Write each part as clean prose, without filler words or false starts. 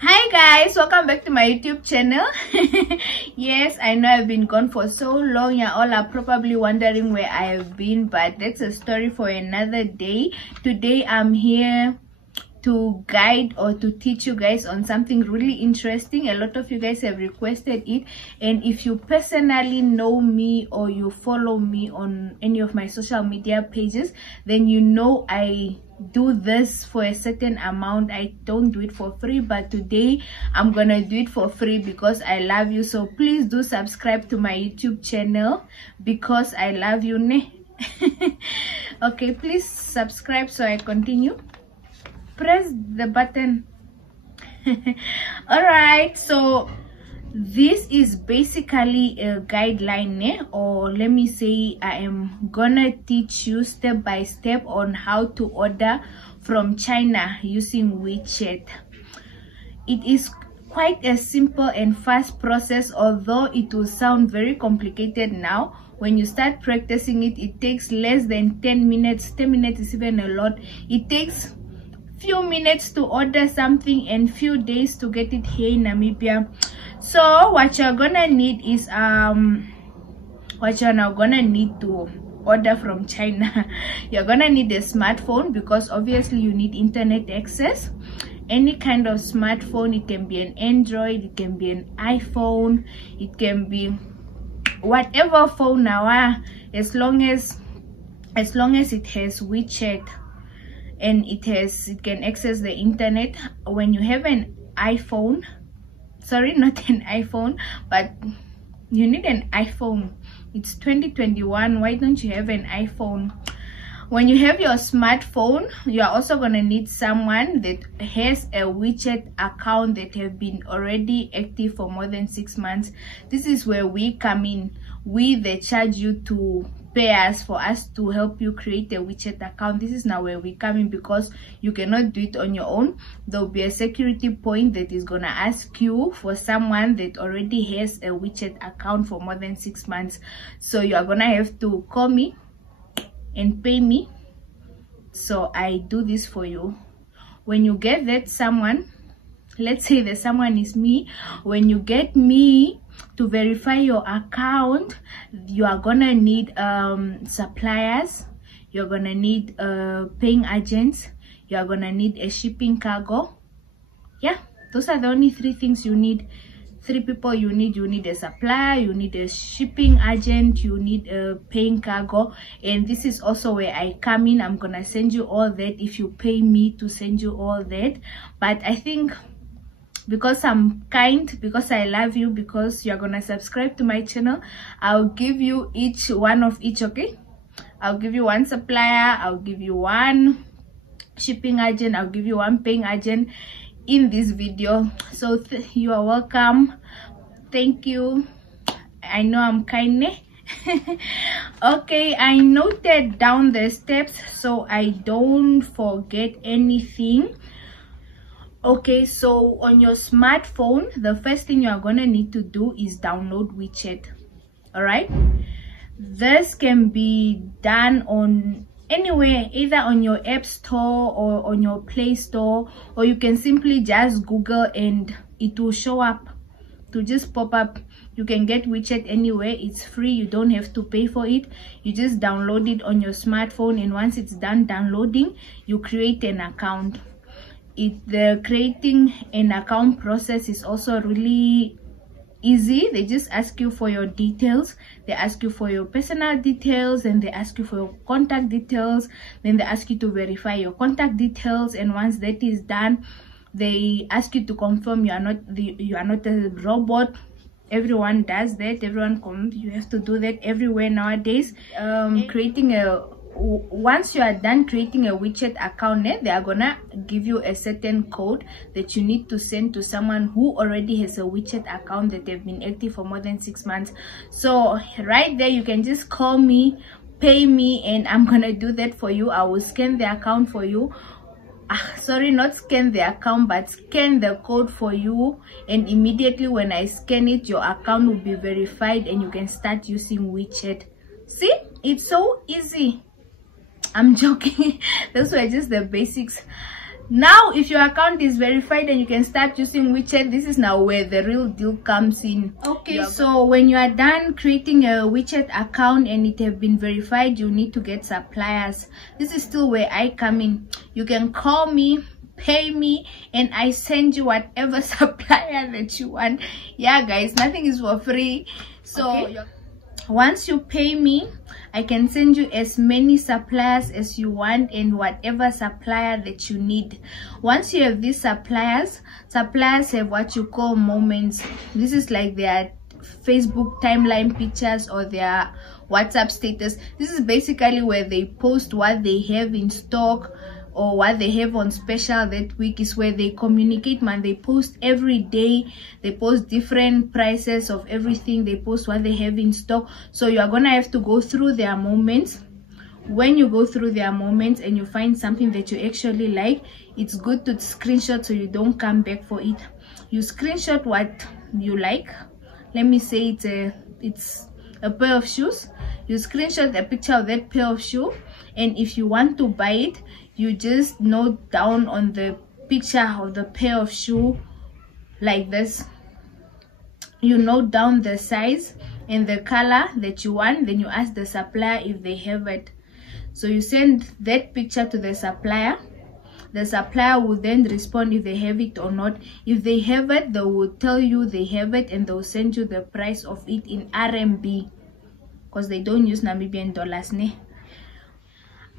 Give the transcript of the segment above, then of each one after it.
Hi guys, welcome back to my YouTube channel. Yes, I know I've been gone for so long. You all are probably wondering where I have been, but that's a story for another day. Today I'm here to guide or to teach you guys on something really interesting. A lot of you guys have requested it, and if you personally know me or you follow me on any of my social media pages, then you know I do this for a certain amount. I don't do it for free, but today I'm gonna do it for free because I love you. So please do subscribe to my YouTube channel because I love you. Okay, please subscribe so I continue. Press the button. All right, so this is basically a guideline, or let me say I am gonna teach you step by step on how to order from China using WeChat. It is quite a simple and fast process, although it will sound very complicated now. When you start practicing it, it takes less than 10 minutes. 10 minutes is even a lot. It takes few minutes to order something and few days to get it here in Namibia. So what you're gonna need is what you're now gonna need to order from China. You're gonna need a smartphone because obviously you need internet access. Any kind of smartphone. It can be an Android, it can be an iPhone, it can be whatever phone now, as long as it has WeChat and it can access the internet. When you have an iPhone, sorry, not an iPhone, but you need an iPhone. It's 2021. Why don't you have an iPhone? When you have your smartphone, you are also going to need someone that has a WeChat account that have been already active for more than 6 months. This is where we come in. They charge you to pay us for us to help you create a WeChat account. This is now where we come in because you cannot do it on your own. There will be a security point that is going to ask you for someone that already has a WeChat account for more than 6 months. So you are going to have to call me and pay me. So I do this for you. When you get that someone, let's say the someone is me. When you get me to verify your account, you are gonna need suppliers, you're gonna need paying agents, you're gonna need a shipping cargo. Yeah, those are the only 3 things you need. 3 people you need. You need a supplier, you need a shipping agent, you need a paying cargo. And this is also where I come in. I'm gonna send you all that if you pay me to send you all that. But I think because I'm kind, because I love you, because you're gonna subscribe to my channel, I'll give you each one of each. Okay, I'll give you 1 supplier, I'll give you 1 shipping agent, I'll give you 1 paying agent in this video. So you are welcome. Thank you. I know I'm kind. Okay, I noted down the steps so I don't forget anything. Okay, so on your smartphone, the first thing you are gonna need to do is download WeChat. All right, this can be done on anywhere, either on your app store or on your Play Store, or you can simply just Google and it will show up, to just pop up. You can get WeChat anywhere. It's free. You don't have to pay for it. You just download it on your smartphone, and once it's done downloading, you create an account. The creating an account process is also really easy. They just ask you for your details, they ask you for your personal details, and they ask you for your contact details. Then they ask you to verify your contact details, and once that is done, they ask you to confirm you are not a robot. Everyone does that. You have to do that everywhere nowadays. Once you are done creating a WeChat account, they are gonna give you a certain code that you need to send to someone who already has a WeChat account that they've been active for more than 6 months. So right there, you can just call me, pay me, and I'm gonna do that for you. I will scan the account for you. Sorry, not scan the account, but scan the code for you, and immediately when I scan it, your account will be verified and you can start using WeChat. See, it's so easy. I'm joking. Those were just the basics. Now if your account is verified and you can start using WeChat, this is now where the real deal comes in. Okay, so when you are done creating a WeChat account and it have been verified, you need to get suppliers. This is still where I come in. You can call me, pay me, and I send you whatever supplier that you want. Yeah guys, nothing is for free. So once you pay me, I can send you as many suppliers as you want and whatever supplier that you need. Once you have these suppliers have what you call moments. This is like their Facebook timeline pictures or their WhatsApp status. This is basically where they post what they have in stock or what they have on special that week. Is where they communicate, man. They post every day. They post different prices of everything. They post what they have in stock. So you are gonna have to go through their moments. When you go through their moments and you find something that you actually like, it's good to screenshot so you don't come back for it. You screenshot what you like. Let me say it's a pair of shoes. You screenshot a picture of that pair of shoe, and if you want to buy it, you just note down on the picture of the pair of shoe like this. You note down the size and the color that you want, then you ask the supplier if they have it. So you send that picture to the supplier. The supplier will then respond if they have it or not. If they have it, they will tell you they have it and they'll send you the price of it in RMB, because they don't use Namibian dollars, ne?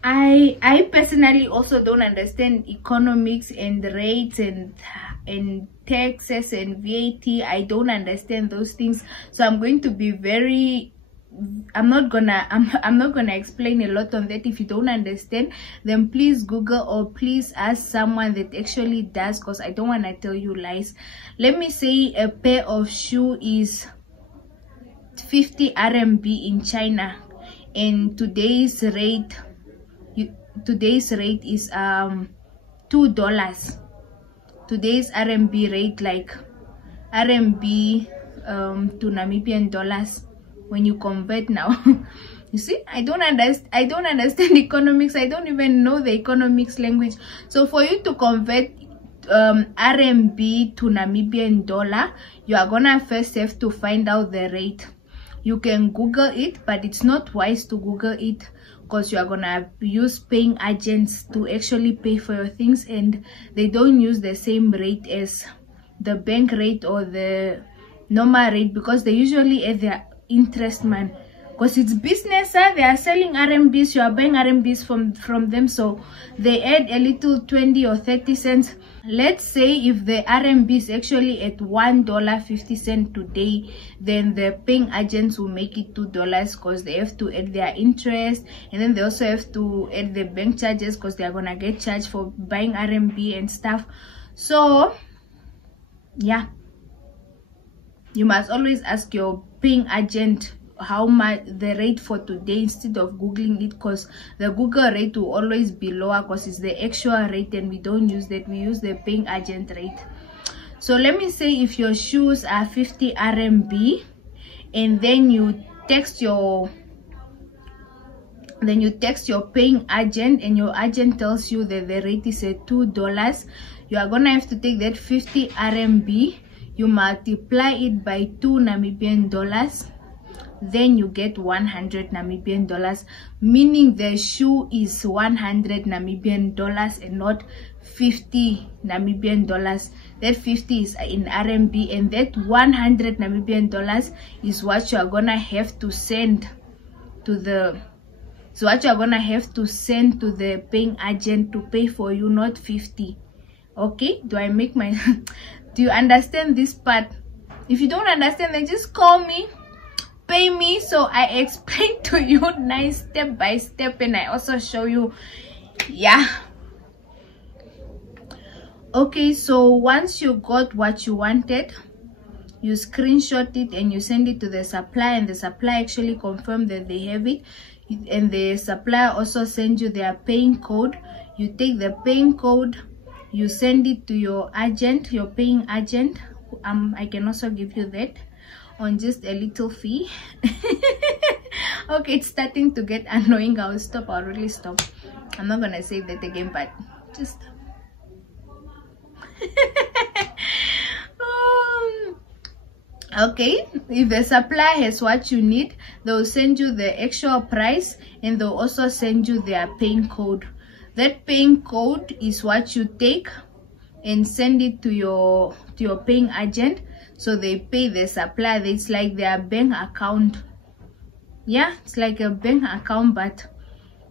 I personally also don't understand economics and rates and taxes and VAT. I don't understand those things, so I'm going to be very, I'm not gonna explain a lot on that. If you don't understand, then please Google or please ask someone that actually does, because I don't want to tell you lies. Let me say a pair of shoe is 50 RMB in China, and today's rate is $2. Today's RMB rate, like RMB to Namibian dollars, when you convert now. You see, I don't understand economics. I don't even know the economics language. So for you to convert RMB to Namibian dollar, you are gonna first have to find out the rate. You can Google it, but it's not wise to Google it, because you are gonna use paying agents to actually pay for your things, and they don't use the same rate as the bank rate or the normal rate, because they usually add their interest, man. Because it's business, they are selling RMBs, you are buying RMBs from them, so they add a little 20 or 30 cents. Let's say if the RMB is actually at $1.50 today, then the paying agents will make it $2, because they have to add their interest, and then they also have to add the bank charges, because they are gonna get charged for buying RMB and stuff. So yeah, you must always ask your paying agent how much the rate for today instead of googling it, because the Google rate will always be lower, because it's the actual rate and we don't use that, we use the paying agent rate. So let me say if your shoes are 50 RMB, and then you text your paying agent, and your agent tells you that the rate is at $2, you are gonna have to take that 50 RMB, you multiply it by 2 Namibian dollars, then you get 100 Namibian dollars, meaning the shoe is 100 Namibian dollars and not 50 Namibian dollars. That 50 is in RMB, and that 100 Namibian dollars is what you are gonna have to send to the paying agent to pay for you, not 50. Okay, do I make my do you understand this part? If you don't understand, then just call me, pay me, so I explain to you nice step by step, and I also show you. Yeah, okay, so once you got what you wanted, you screenshot it and you send it to the supplier, and the supplier actually confirm that they have it, and the supplier also sends you their paying code. You take the paying code, you send it to your agent, your paying agent. I can also give you that on just a little fee. Okay, it's starting to get annoying. I'll really stop. I'm not gonna say that again, but just Okay, if the supplier has what you need, they'll send you the actual price, and they'll also send you their paying code. That paying code is what you take and send it to your paying agent, so they pay the supplier. It's like their bank account. Yeah, it's like a bank account, but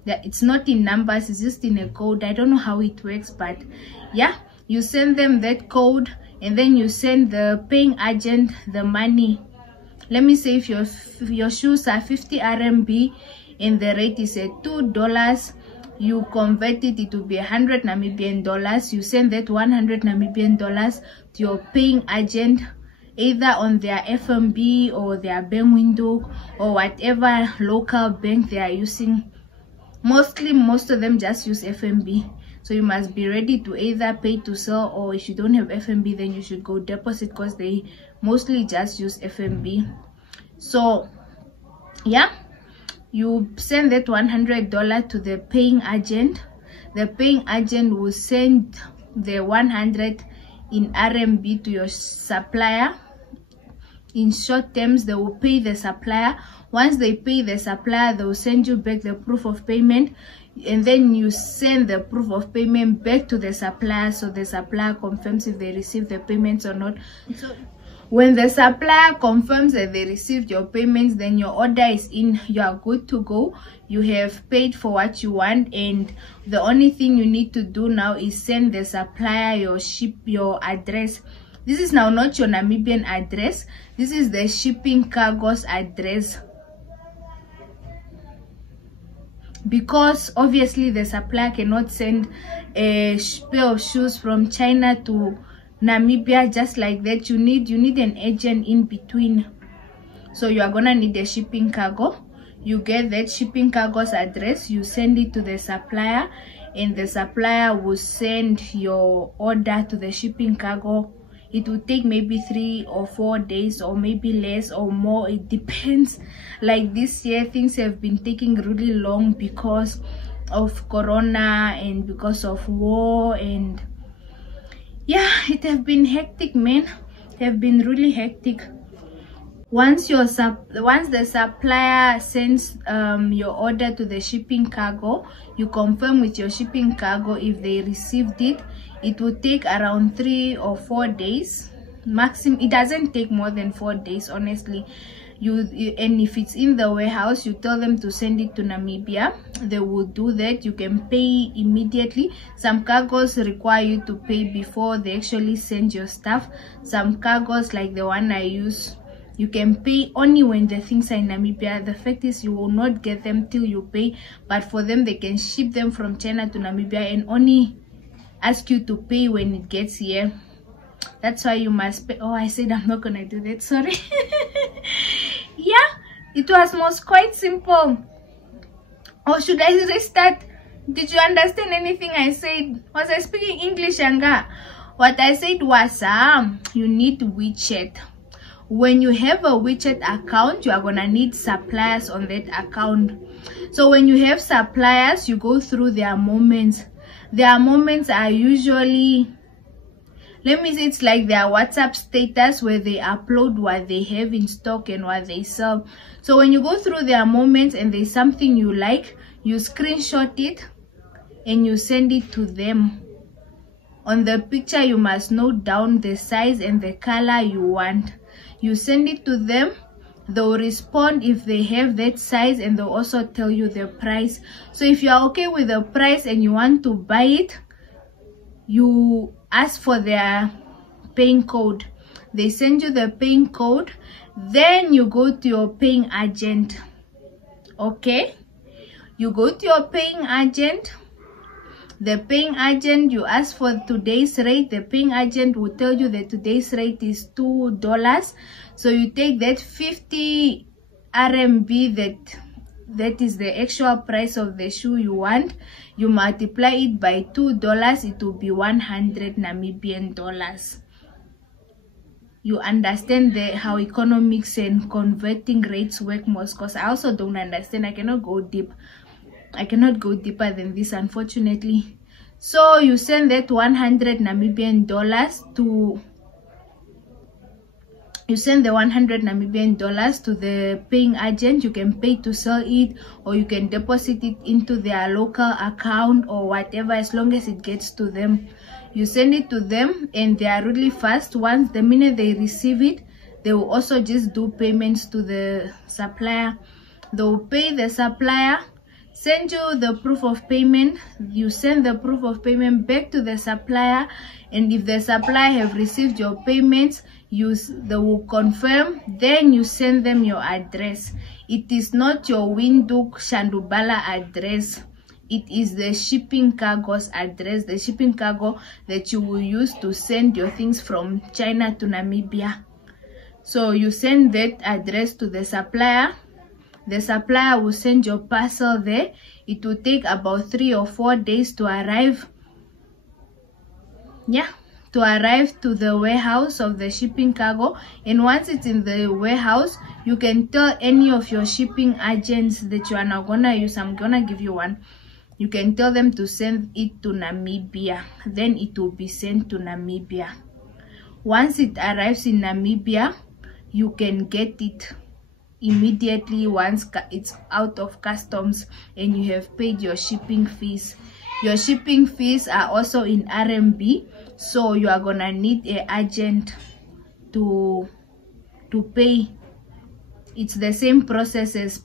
it's not in numbers, it's just in a code. I don't know how it works, but yeah, you send them that code, and then you send the paying agent the money. Let me say if your shoes are 50 RMB and the rate is at $2, you convert it, it will be 100 Namibian dollars. You send that 100 Namibian dollars to your paying agent, either on their FNB or their bank window or whatever local bank they are using. Most of them just use FNB, so you must be ready to either pay to sell, or if you don't have FNB, then you should go deposit, because they mostly just use FNB. So yeah, you send that $100 to the paying agent. The paying agent will send the 100 in RMB to your supplier. In short terms, they will pay the supplier. Once they pay the supplier, they will send you back the proof of payment, and then you send the proof of payment back to the supplier, so the supplier confirms if they receive the payments or not. So when the supplier confirms that they received your payments, then your order is in, you are good to go. You have paid for what you want, and the only thing you need to do now is send the supplier your address. This is now not your Namibian address, this is the shipping cargo's address, because obviously the supplier cannot send a pair of shoes from China to Namibia just like that. You need an agent in between. So you are gonna need a shipping cargo. You get that shipping cargo's address, you send it to the supplier, and the supplier will send your order to the shipping cargo. It will take maybe 3 or 4 days, or maybe less or more. It depends. Like this year, things have been taking really long because of Corona and because of war, and yeah, it have been hectic, man. It have been really hectic. Once the supplier sends your order to the shipping cargo, you confirm with your shipping cargo if they received it. It will take around 3 or 4 days maximum. It doesn't take more than 4 days, honestly. And if it's in the warehouse, you tell them to send it to Namibia, they will do that. You can pay immediately. Some cargos require you to pay before they actually send your stuff. Some cargos, like the one I use, you can pay only when the things are in Namibia. The fact is, you will not get them till you pay, but for them, they can ship them from China to Namibia and only ask you to pay when it gets here. That's why you must pay. Oh, I said I'm not gonna do that, sorry. Yeah, it was quite simple. Or should I restart? Did you understand anything I said? Was I speaking English, Anga? What I said was you need WeChat. When you have a WeChat account, you are gonna need suppliers on that account. So when you have suppliers, you go through their moments. Their moments are usually, let me say, it's like their WhatsApp status where they upload what they have in stock and what they sell. So when you go through their moments and there's something you like, you screenshot it and you send it to them. On the picture, you must note down the size and the color you want. You send it to them. They'll respond if they have that size, and they'll also tell you the price. So if you are okay with the price and you want to buy it, you ask for their paying code. They send you the paying code. Then you go to your paying agent. Okay, you go to your paying agent. The paying agent, you ask for today's rate. The paying agent will tell you that today's rate is $2. So you take that 50 RMB, that is the actual price of the shoe you want. You multiply it by $2, it will be 100 Namibian dollars. You understand how economics and converting rates work most, because I also don't understand. I cannot go deep. I cannot go deeper than this, unfortunately. So you send that 100 Namibian dollars to, you send the 100 Namibian dollars to the paying agent. You can pay to sell it, or you can deposit it into their local account or whatever, as long as it gets to them. You send it to them and they are really fast. Once, the minute they receive it, they will also just do payments to the supplier. They will pay the supplier, send you the proof of payment. You send the proof of payment back to the supplier, and if the supplier have received your payments, they will confirm. Then you send them your address. It is not your Windhoek Shandubala address. It is the shipping cargo's address, the shipping cargo that you will use to send your things from China to Namibia. So you send that address to the supplier. The supplier will send your parcel there. It will take about 3 or 4 days to arrive. Yeah, to arrive to the warehouse of the shipping cargo. And once it's in the warehouse, you can tell any of your shipping agents that you are now gonna use. I'm gonna give you one. You can tell them to send it to Namibia. Then it will be sent to Namibia. Once it arrives in Namibia, you can get it immediately once it's out of customs and you have paid your shipping fees. Your shipping fees are also in RMB, so you are gonna need an agent to pay. It's the same process as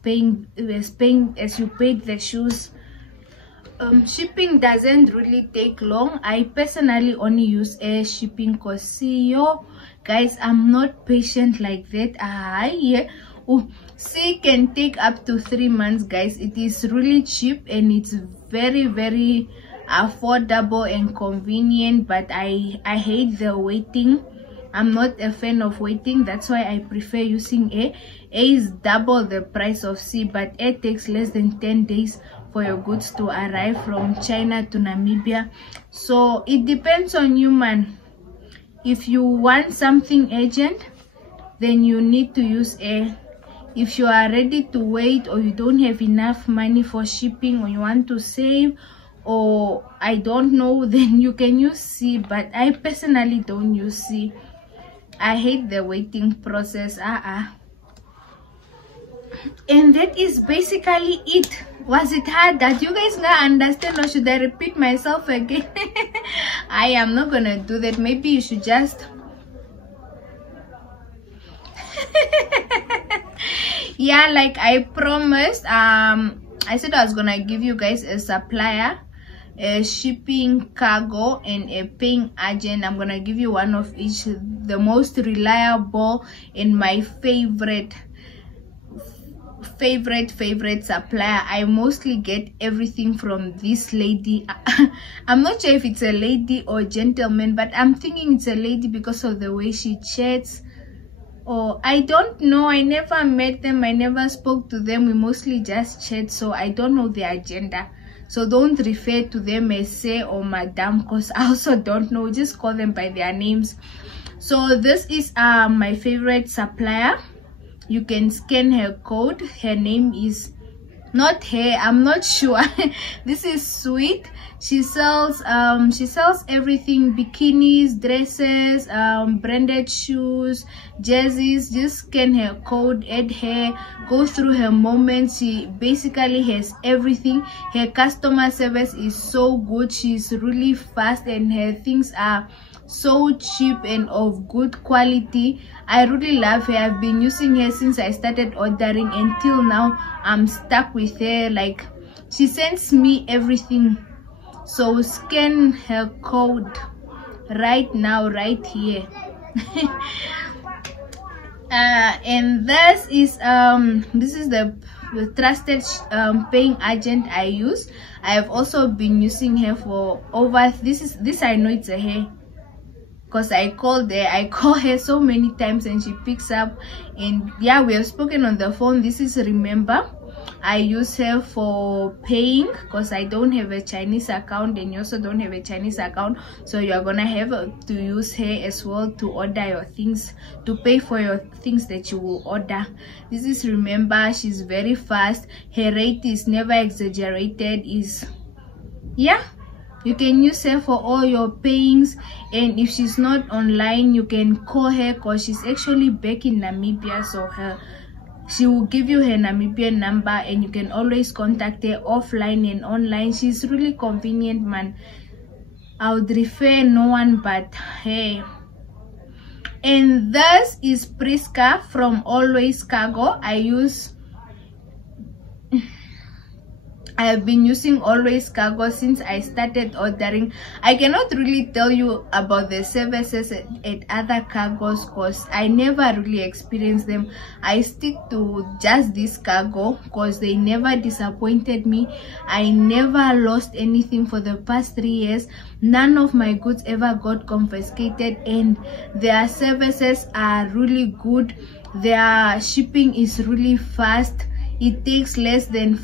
as you paid the shoes. Shipping doesn't really take long. I personally only use air shipping because guys, I'm not patient like that. Sea can take up to 3 months, guys. It is really cheap and it's very, very affordable and convenient, but I hate the waiting. I'm not a fan of waiting. That's why I prefer using air. Air is double the price of sea, but air takes less than 10 days for your goods to arrive from China to Namibia. So it depends on you, man. If you want something urgent, then you need to use air. If you are ready to wait, or you don't have enough money for shipping, or you want to save, or I don't know, then you can use sea. But I personally don't use sea. I hate the waiting process. And that is basically it. Was it hard? That you guys not understand, or should I repeat myself again? I am not gonna do that. Maybe you should just yeah, like I promised, I said I was gonna give you guys a supplier, a shipping cargo, and a paying agent. I'm gonna give you one of each. The most reliable and my favorite supplier. I mostly get everything from this lady. I'm not sure if it's a lady or gentleman, but I'm thinking it's a lady because of the way she chats. Or I don't know, I never met them, I never spoke to them. We mostly just chat, so I don't know their agenda. So don't refer to them as say or madam, because I also don't know. Just call them by their names. So this is my favorite supplier. You can scan her code. Her name is not her, I'm not sure. This is Sweet. She sells everything: bikinis, dresses, branded shoes, jerseys. Just scan her code, add her, go through her moments. She basically has everything. Her customer service is so good. She's really fast and her things are so cheap and of good quality. I really love her. I've been using her since I started ordering until now. I'm stuck with her. Like, she sends me everything. So scan her code right now, right here. And this is the trusted paying agent I use. I have also been using her for over this I know it's a hair, because I call her so many times and she picks up. And yeah, we have spoken on the phone. This is Remember. I use her for paying because I don't have a Chinese account and you also don't have a Chinese account, so you are gonna have to use her as well to order your things, to pay for your things that you will order. This is Remember. She's very fast. Her rate is never exaggerated. You can use her for all your payings, and if she's not online, you can call her because she's actually back in Namibia. So she will give you her Namibian number, and you can always contact her offline and online. She's really convenient, man. I would refer no one but her. And this is Priska from Always Cargo. I have been using Always Cargo since I started ordering. I cannot really tell you about the services at other cargos because I never really experienced them. I stick to just this cargo because they never disappointed me. I never lost anything for the past 3 years. None of my goods ever got confiscated, and their services are really good. Their shipping is really fast. It takes less than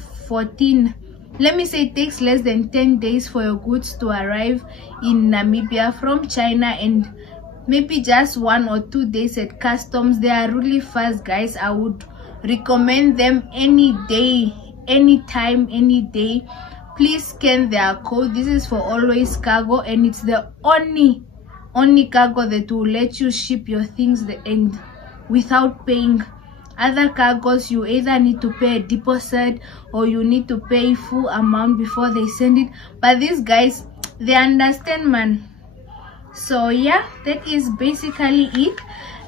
10 days for your goods to arrive in Namibia from China, and maybe just 1 or 2 days at customs. They are really fast, guys. I would recommend them any day, anytime, any day. Please scan their code. This is for Always Cargo, and it's the only cargo that will let you ship your things and without paying. Other cargos, you either need to pay a deposit or you need to pay full amount before they send it. But these guys, they understand, man. So yeah, that is basically it.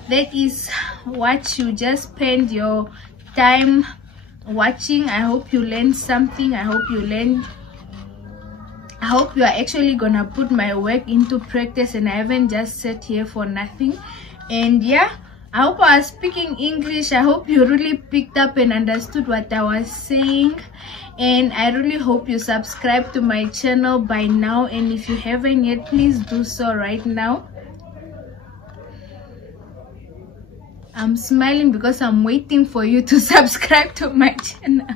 That is what you just spend your time watching. I hope you learned something. I hope you are actually gonna put my work into practice, and I haven't just sat here for nothing. And yeah, I hope I was speaking English. I hope you really picked up and understood what I was saying. And I really hope you subscribe to my channel by now. And if you haven't yet, please do so right now. I'm smiling because I'm waiting for you to subscribe to my channel.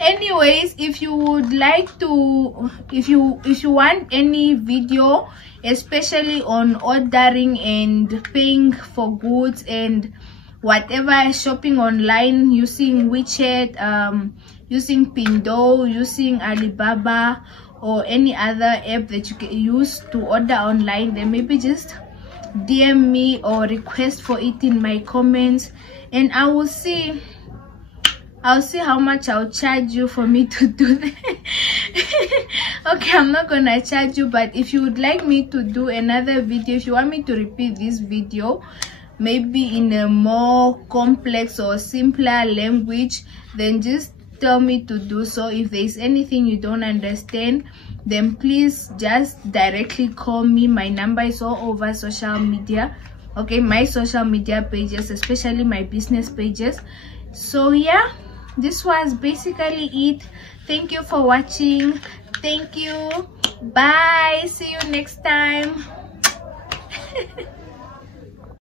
Anyways, if you would like to, if you want any video, especially on ordering and paying for goods and whatever, shopping online using WeChat, using Pindo, using Alibaba, or any other app that you can use to order online, then maybe just DM me or request for it in my comments, and I will see. I'll see how much I'll charge you for me to do that. Okay, I'm not gonna charge you, but if you would like me to do another video, if you want me to repeat this video maybe in a more complex or simpler language, then just tell me to do so. If there's anything you don't understand, then please just directly call me. My number is all over social media, okay, my social media pages, especially my business pages. So yeah, this was basically it. Thank you for watching. Thank you. Bye. See you next time.